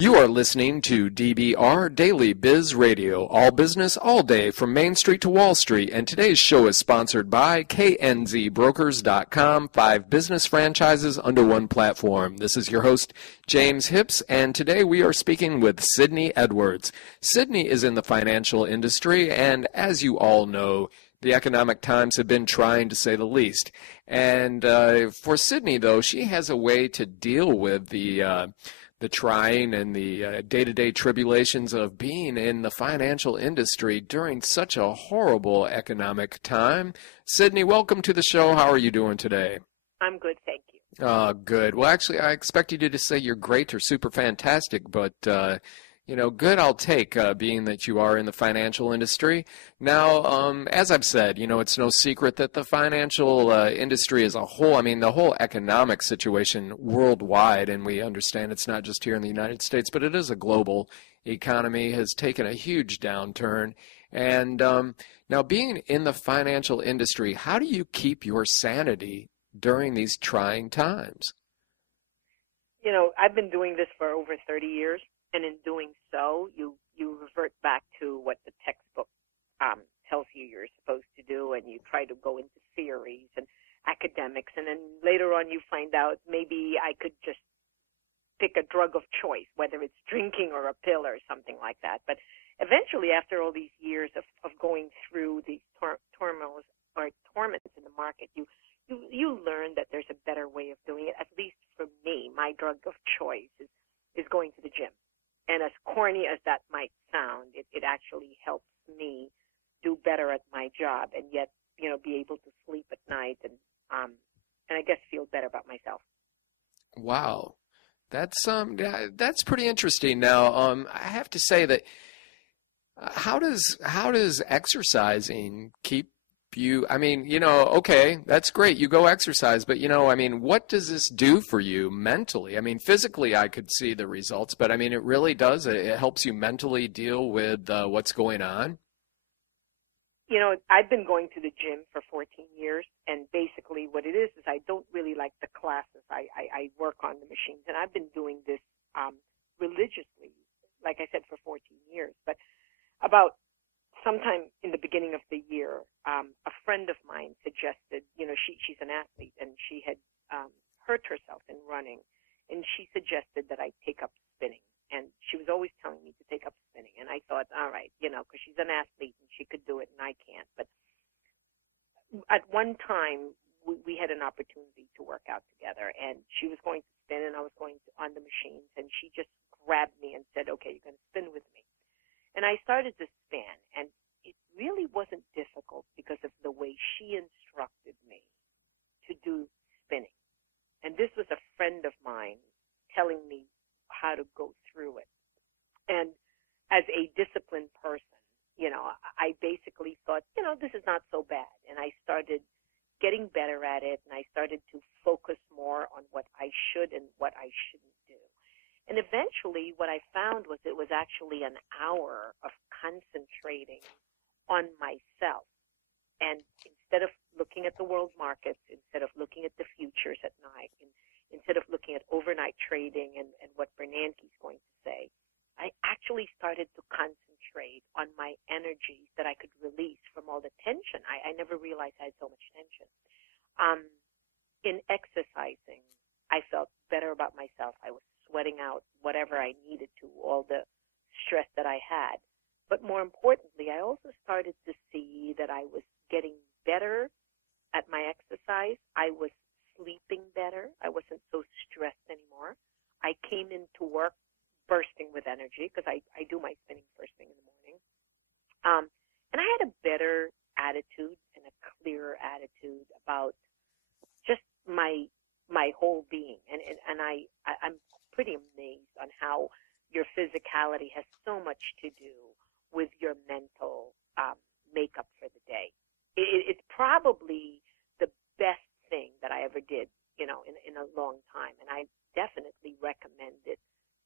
You are listening to DBR Daily Biz Radio, all business, all day, from Main Street to Wall Street. And today's show is sponsored by KNZBrokers.com, 5 business franchises under one platform. This is your host, James Hips, and today we are speaking with Sydney Edwards. Sydney is in the financial industry, and as you all know, the economic times have been trying, to say the least. And for Sydney, though, she has a way to deal with the trying and the day-to-day tribulations of being in the financial industry during such a horrible economic time. Sydney, welcome to the show. How are you doing today? I'm good, thank you. Good. Well, actually, I expected you to say you're great or super fantastic, but good I'll take, being that you are in the financial industry. Now, as I've said, it's no secret that the financial industry as a whole, the whole economic situation worldwide, and we understand it's not just here in the United States, but it is a global economy, has taken a huge downturn. And now, being in the financial industry, how do you keep your sanity during these trying times? I've been doing this for over 30 years. And in doing so, you revert back to what the textbook tells you you're supposed to do, and you try to go into theories and academics, and then later on you find out maybe I could just pick a drug of choice, whether it's drinking or a pill or something like that. But eventually, after all these years of going through these turmoils or torments in the market, you learn that there's a better way of doing it. At least for me, my drug of choice is going to the gym. And as corny as that might sound, it actually helps me do better at my job, and yet, be able to sleep at night and I guess feel better about myself. Wow, that's pretty interesting. Now, I have to say that how does exercising keep you, okay, that's great. You go exercise, but, what does this do for you mentally? Physically, I could see the results, but, it really does. It helps you mentally deal with what's going on. I've been going to the gym for 14 years, and basically what it is I don't really like the classes. I work on the machines, and I've been doing this religiously, like I said, for 14 years. But about sometime in the beginning of the year, a friend of mine suggested, she's an athlete, and she had hurt herself in running, and she suggested that I take up spinning. And she was always telling me to take up spinning. And I thought, all right, because she's an athlete and she could do it and I can't. But at one time, we had an opportunity to work out together, and she was going to spin and I was going on the machines, and she just grabbed me and said, okay, you're going to spin with me. And I started to spin, and it really wasn't difficult because of the way she instructed me to do spinning. And this was a friend of mine telling me how to go through it. And as a disciplined person, I basically thought, this is not so bad. And I started getting better at it, and I started to focus more on what I should and what I shouldn't do. And eventually what I found was it was actually an hour of concentrating on myself. And instead of looking at the world markets, instead of looking at the futures at night, and instead of looking at overnight trading and what Bernanke's going to say, I actually started to concentrate on my energies that I could release from all the tension. I never realized I had so much tension. In exercising, I felt better about myself. I was sweating out whatever I needed to, all the stress that I had. But more importantly, I also started to see that I was getting better at my exercise. I was sleeping better. I wasn't so stressed anymore. I came into work bursting with energy because I do my spinning first thing in the morning. And I had a better attitude and a clearer attitude about just my whole being. And I'm pretty amazed on how your physicality has so much to do with your mental makeup for the day. It's probably the best thing that I ever did, in a long time. And I definitely recommend it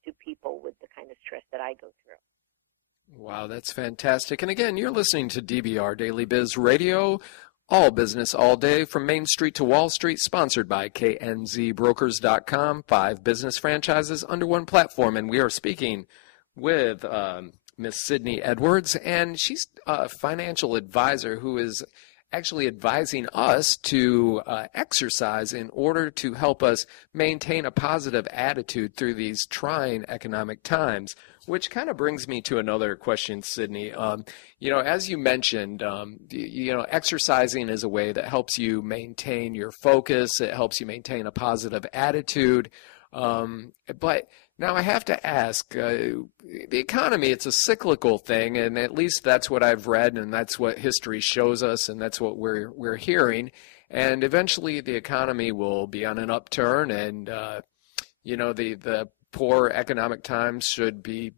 to people with the kind of stress that I go through. Wow, that's fantastic. And again, you're listening to DBR Daily Biz Radio. All business all day from Main Street to Wall Street, sponsored by knzbrokers.com. 5 business franchises under one platform. And we are speaking with Miss Sydney Edwards, and she's a financial advisor who is actually advising us to exercise in order to help us maintain a positive attitude through these trying economic times, which kind of brings me to another question, Sydney. As you mentioned, exercising is a way that helps you maintain your focus. It helps you maintain a positive attitude. But now I have to ask, the economy, it's a cyclical thing, and at least that's what I've read, and that's what history shows us, and that's what we're hearing. And eventually the economy will be on an upturn, and the poor economic times should be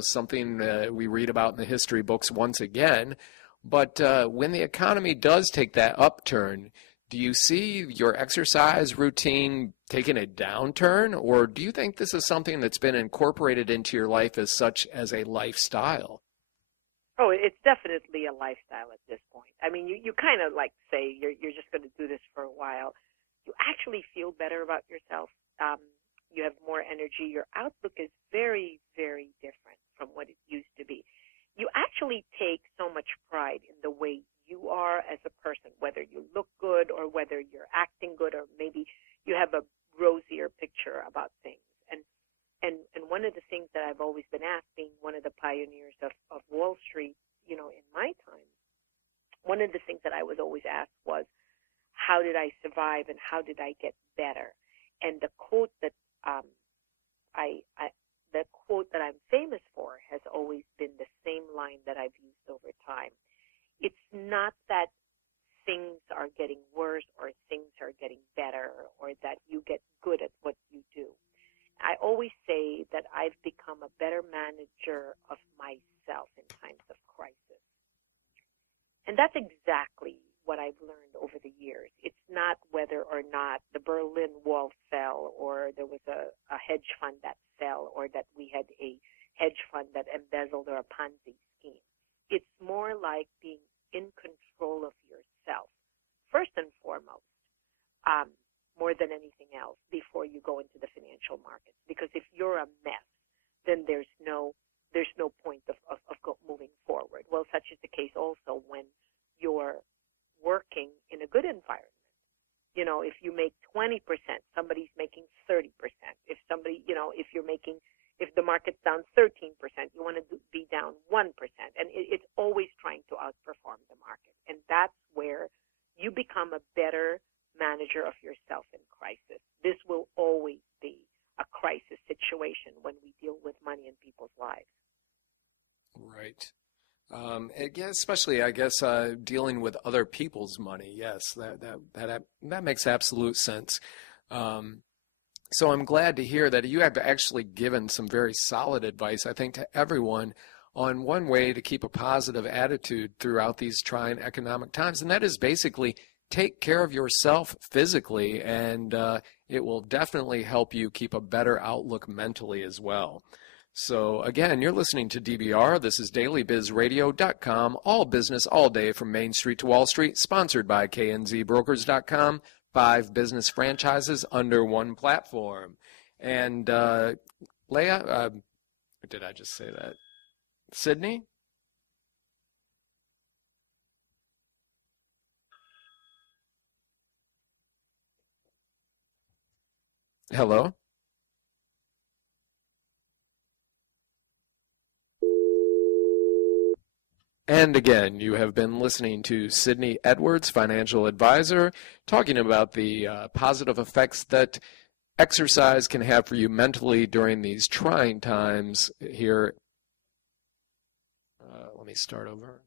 something we read about in the history books once again. But when the economy does take that upturn, do you see your exercise routine taking a downturn, or do you think this is something that's been incorporated into your life as such as a lifestyle? Oh, it's definitely a lifestyle at this point. I mean, you kind of like say you're just going to do this for a while. You actually feel better about yourself. You have more energy. Your outlook is very, very different from what it used to be. You actually take so much pride in the way you are as a person, whether you look good or whether you're acting good, or maybe you have a rosier picture about things. And one of the things that I've always been asked, being one of the pioneers of Wall Street, in my time, one of the things that I was always asked was, how did I survive and how did I get better? And the quote that the quote that I'm famous for has always been the same line that I've used over time. It's not that things are getting worse or things are getting better or that you get good at what you do. I always say that I've become a better manager of myself in times of crisis. And that's exactly what I've learned over the years. It's not whether or not the Berlin Wall fell or there was a hedge fund that fell or that we had a hedge fund that embezzled or a Ponzi scheme. It's more like being in control of yourself, first and foremost, more than anything else, before you go into the financial markets. Because if you're a mess, then there's no point of moving forward. Well, such is the case also when you're working in a good environment. If you make 20%, somebody's making 30%. If the market's down 13%, you want to be down 1%. And it's always trying to outperform the market. And that's where you become a better manager of yourself in crisis. This will always be a crisis situation when we deal with money in people's lives. Right. Especially, I guess, dealing with other people's money. Yes, that makes absolute sense. So I'm glad to hear that you have actually given some very solid advice, I think, to everyone on one way to keep a positive attitude throughout these trying economic times, and that is basically take care of yourself physically, and it will definitely help you keep a better outlook mentally as well. So again, you're listening to DBR. This is dailybizradio.com, all business all day from Main Street to Wall Street, sponsored by knzbrokers.com, 5 business franchises under one platform. And Leah, did I just say that? Sydney? Hello? And again, you have been listening to Sydney Edwards, financial advisor, talking about the positive effects that exercise can have for you mentally during these trying times here. Let me start over.